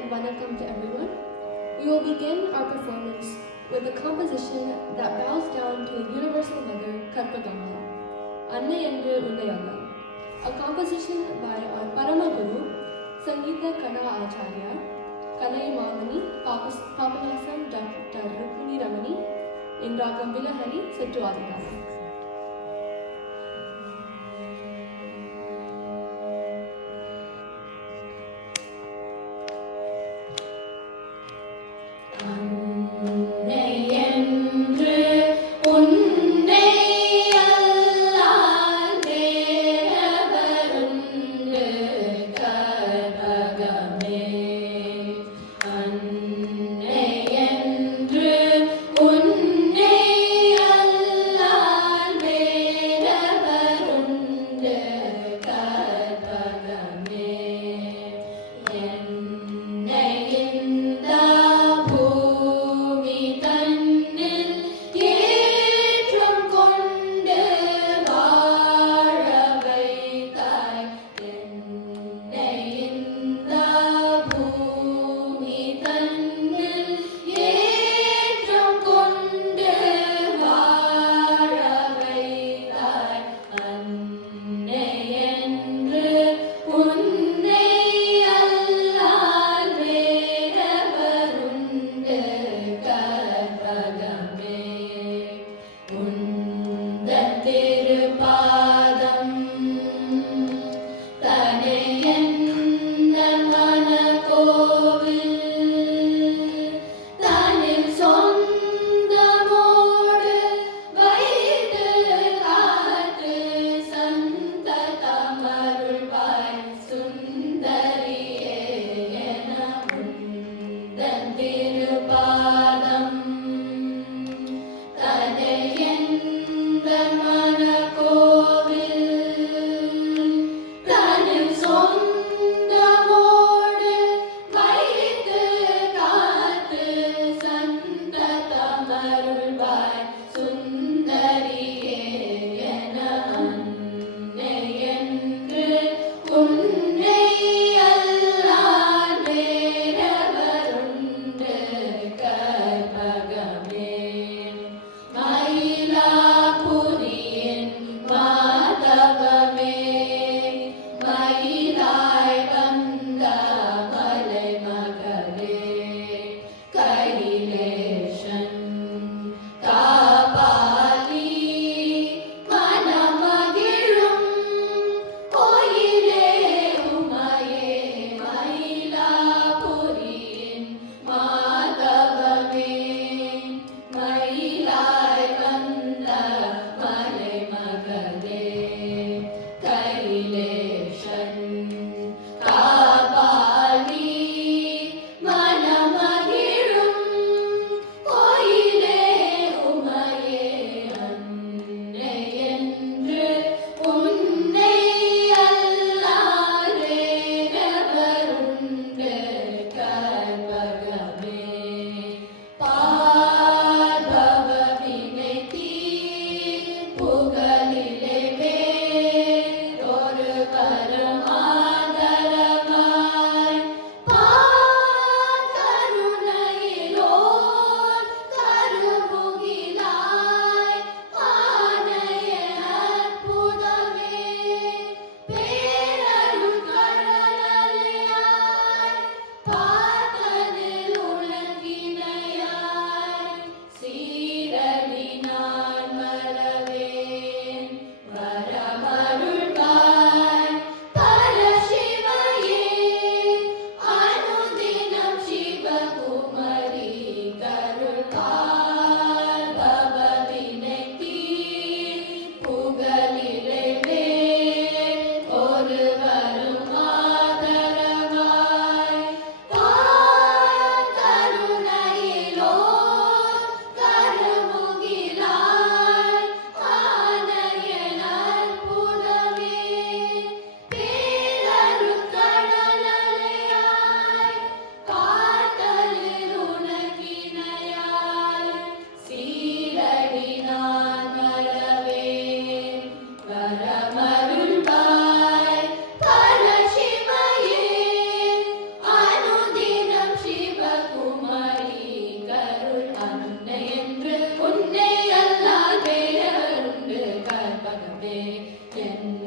and Vanakkam to everyone. We will begin our performance with a composition that bows down to the Universal Mother, Karpaganga, Anna Yendru Unnayanga, a composition by our Parama Guru, Sangeeta Kana Acharya, Kalai Mamani, Papanasam Dr. Rukmini Ramani, in Ragam Vilahari, set to Aditana. உன்னை அல்லா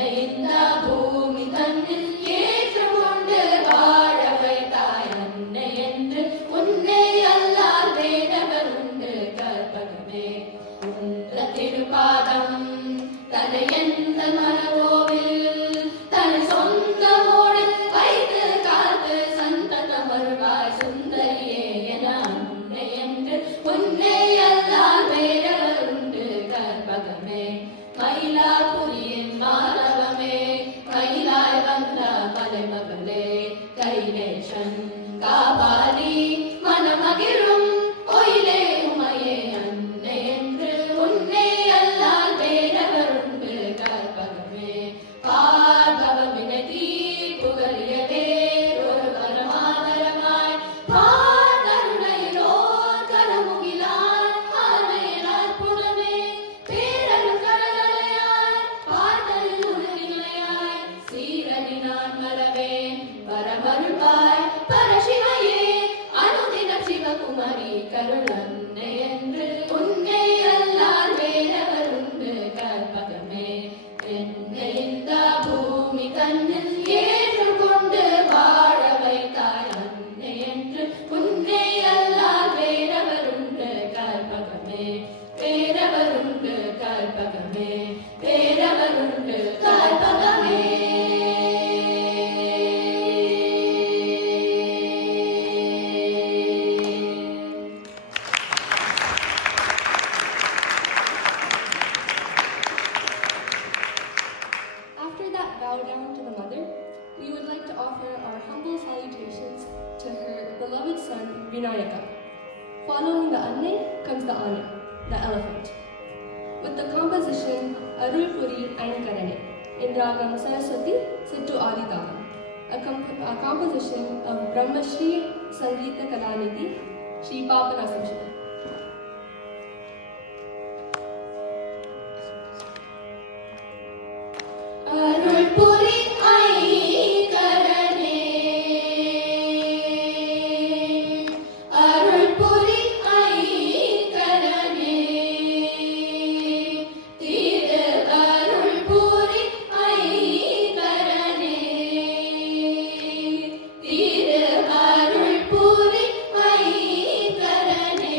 என்னை இந்த பூமி தன்னில் ஏற்றுக்கொண்டு வாழ வைத்தாய் அன்னை என்று உன்னை அல்லால் வேறவர் உண்டு கற்பகமே உன்ற திருப்பாதம் தலை எந்த மனவோவில் தன் சொந்தமோடு வைத்து காத்து சந்ததம் வருவாய் சுந்தரியே என அன்னை என்று உன்னை அல்லால் வேறவர் உண்டு கற்பகமே மயிலாபுரியின் மாதவமே மயிலாய் வந்த மலைமகளே கைலேஷன் காபாலி மனமகிழும் கோயிலே உமையே அன்னை என்று உன்னை அல்லால் வேறவர் உண்டு கற்பகமே பார்பவ வினதி புகழியவே ஒரு வரமாதரமாய் பாதருணையிலோர் கரமுகிலாய் ஆர்மையில் அற்புதமே பேரரும் கடலையாய் பார்த்தலில் உலகிலையாய் சீரடி நான் மறவேன் வரமருள்வாய் பரசிவையே அனுதின சிவகுமரி கருளன்னை என்று உன்னை அல்லால் வேறவர் உண்டு கற்பகமே என்னை இந்த பூமி தன்னில் ஏற்றுக்கொண்டு வாழ வைத்தாய் அன்னை என்று உன்னை அல்லால் வேறவர் உண்டு கற்பகமே வேறவர் உண்டு கற்பகமே வேறவர் உண்டு கற்பகமே. After that bow down to the mother, we would like to offer our humble salutations to her beloved son Vinayaka. Following the Anne comes the Ane, the elephant. With the composition Arul Puri Ainkarane in Ragam Saraswati Sittu Adidam, a composition of Brahmashri Sangeeta Kalanidhi Shri Papana Samshita. Arul Puri ஐங்கரனே Arul Puri ஐங்கரனே Thiru Arul Puri ஐங்கரனே Thiru Arul Puri ஐங்கரனே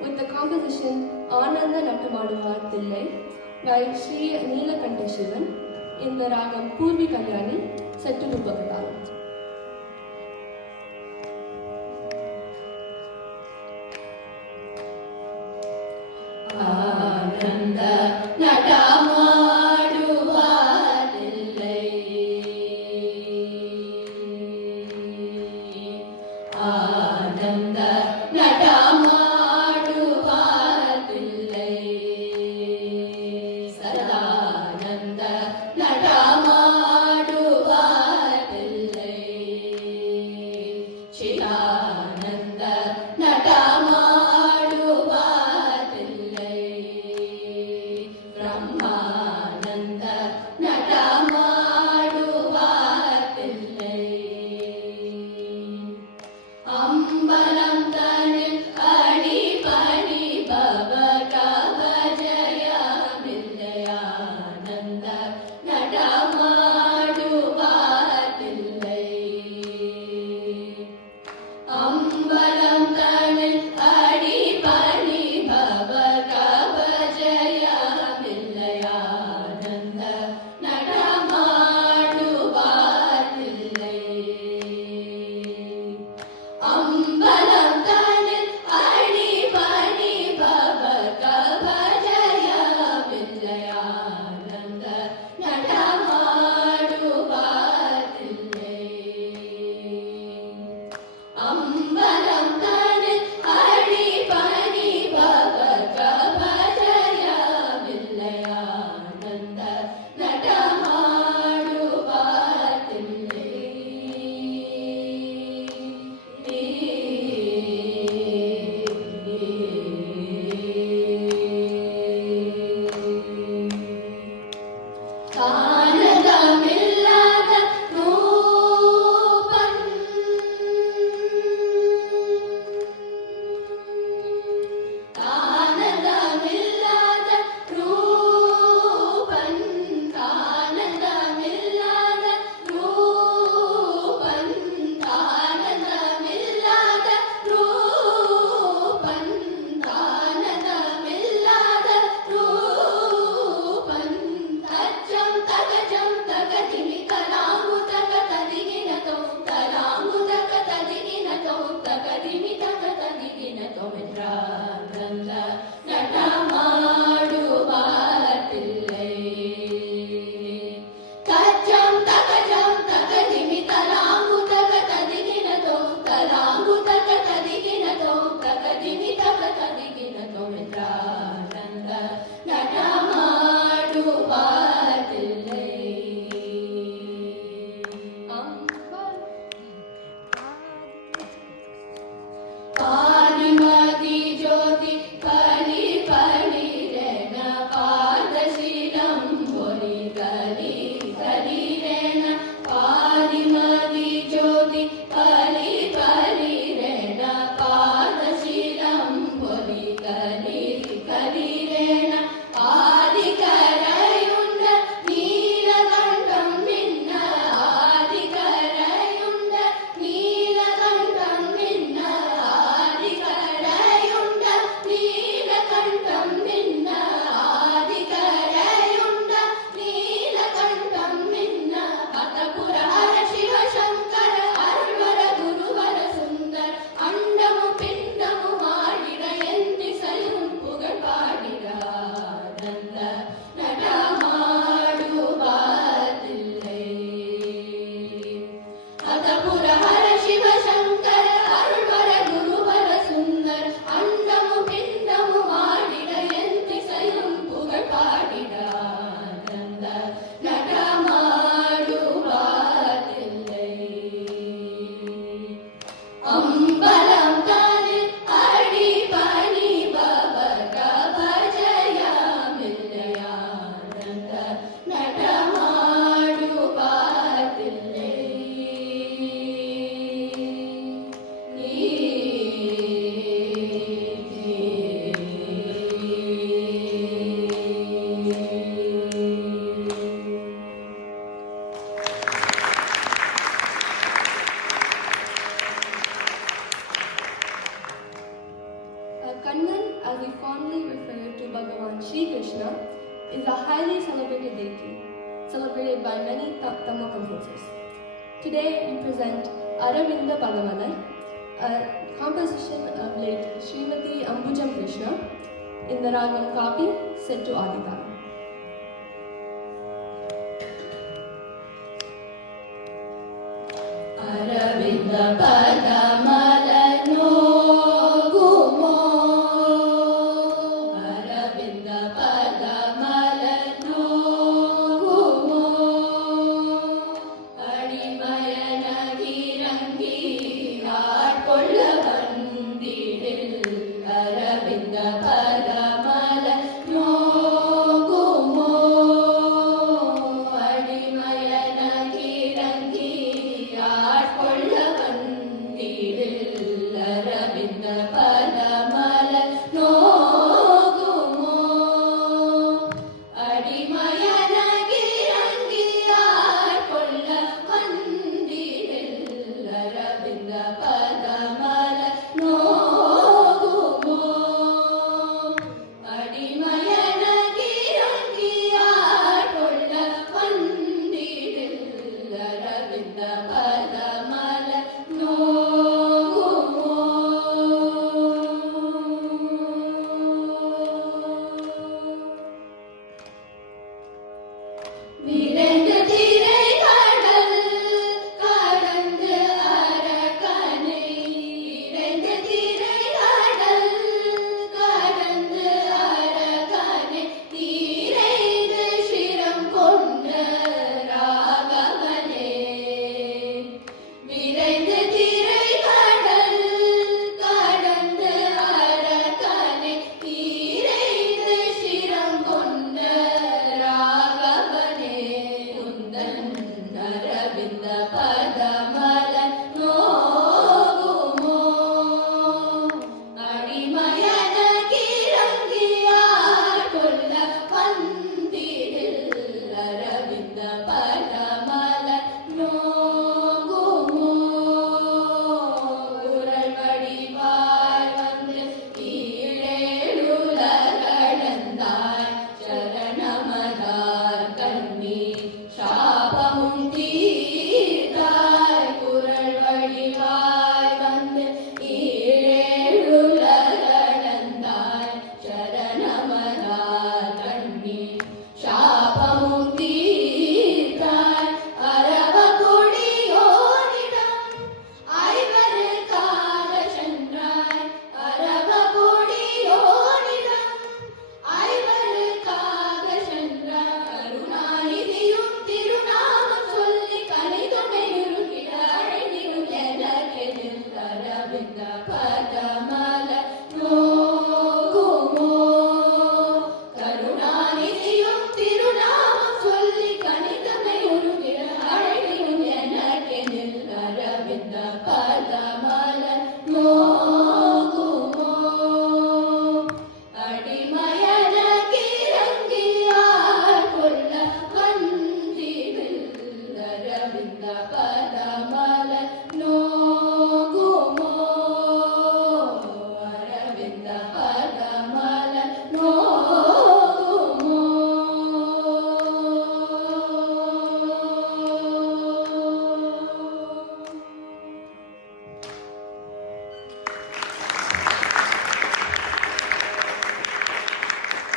with the composition Ananda Nattamaduva Thillai by Sri Neelakanta Shivan in the ragam Purvi Kalyani set to Rupakatalam. Ananda Nattamaduva Thillai, Ananda Nattamaduva Thillai, Sadananda Nattamaduva Thillai, Chidananda Nattamaduva Thillai, Brahmananda Nattamaduva Thillai, Ambalam Tanil Adipani Baba Kavajaya Villayananda Nattamaduva Thillai, Ambalam Tanil Adipani Baba Kavajaya Villayananda Nattamaduva Thillai, Ambalam Tanil Adipani Baba Kavajaya Villayananda Nattamaduva Thillai, Ambalam Tanil Adipani Baba Kavajaya Villayananda Nattamaduva தானதமில்லாத Ruban, தானதமில்லாத Ruban, தானதமில்லாத Ruban, தானதமில்லாத Ruban, தானதமில்லாத Ruban, தச்சம் தகஜம் தகதிமி தலாங்கு தக ததிகினதோ, தலாங்கு தக ததிகினதோ, தகதிமி தக ததிகினதோ என்றானந்த நடமாடுவ தில்லை. தச்சம் தகஜம் தகதிமி தலாங்கு தக ததிகினதோ, தலாங்கு தக ததிகினதோ, தகதிமி தக ததிகினதோ என்றானந்த நடமாடுவ தில்லை. பாதிமதி ஜோதி பலி பலி ரென பாதசீலம் பொலி கலி கலி ரென, பாதிமதி ஜோதி பலி பலி ரென பாதசீலம் பொலி கலி கலி ரென, ஆதிகரையுண்ட நீலகண்டம் நின்ன, ஆதிகரையுண்ட நீலகண்டம் நின்ன, ஆதிகரையுண்ட நீலகண்டம் நின்ன, ஆதிகரையுண்ட நீலகண்டம் நின்ன, பதபுர ஹர சிவ சங்கர அருள்வர குருவர சுந்தர, அண்டமு பிண்டமு ஆடிட எந்திசையும் Kannan, as we fondly refer to Bhagavan Sri Krishna, is a highly celebrated deity, celebrated by many Tamil composers. Today we present Aravinda Padamalai, a composition of late Srimati Ambujam Krishna, in the ragam Kapi set to Aditara.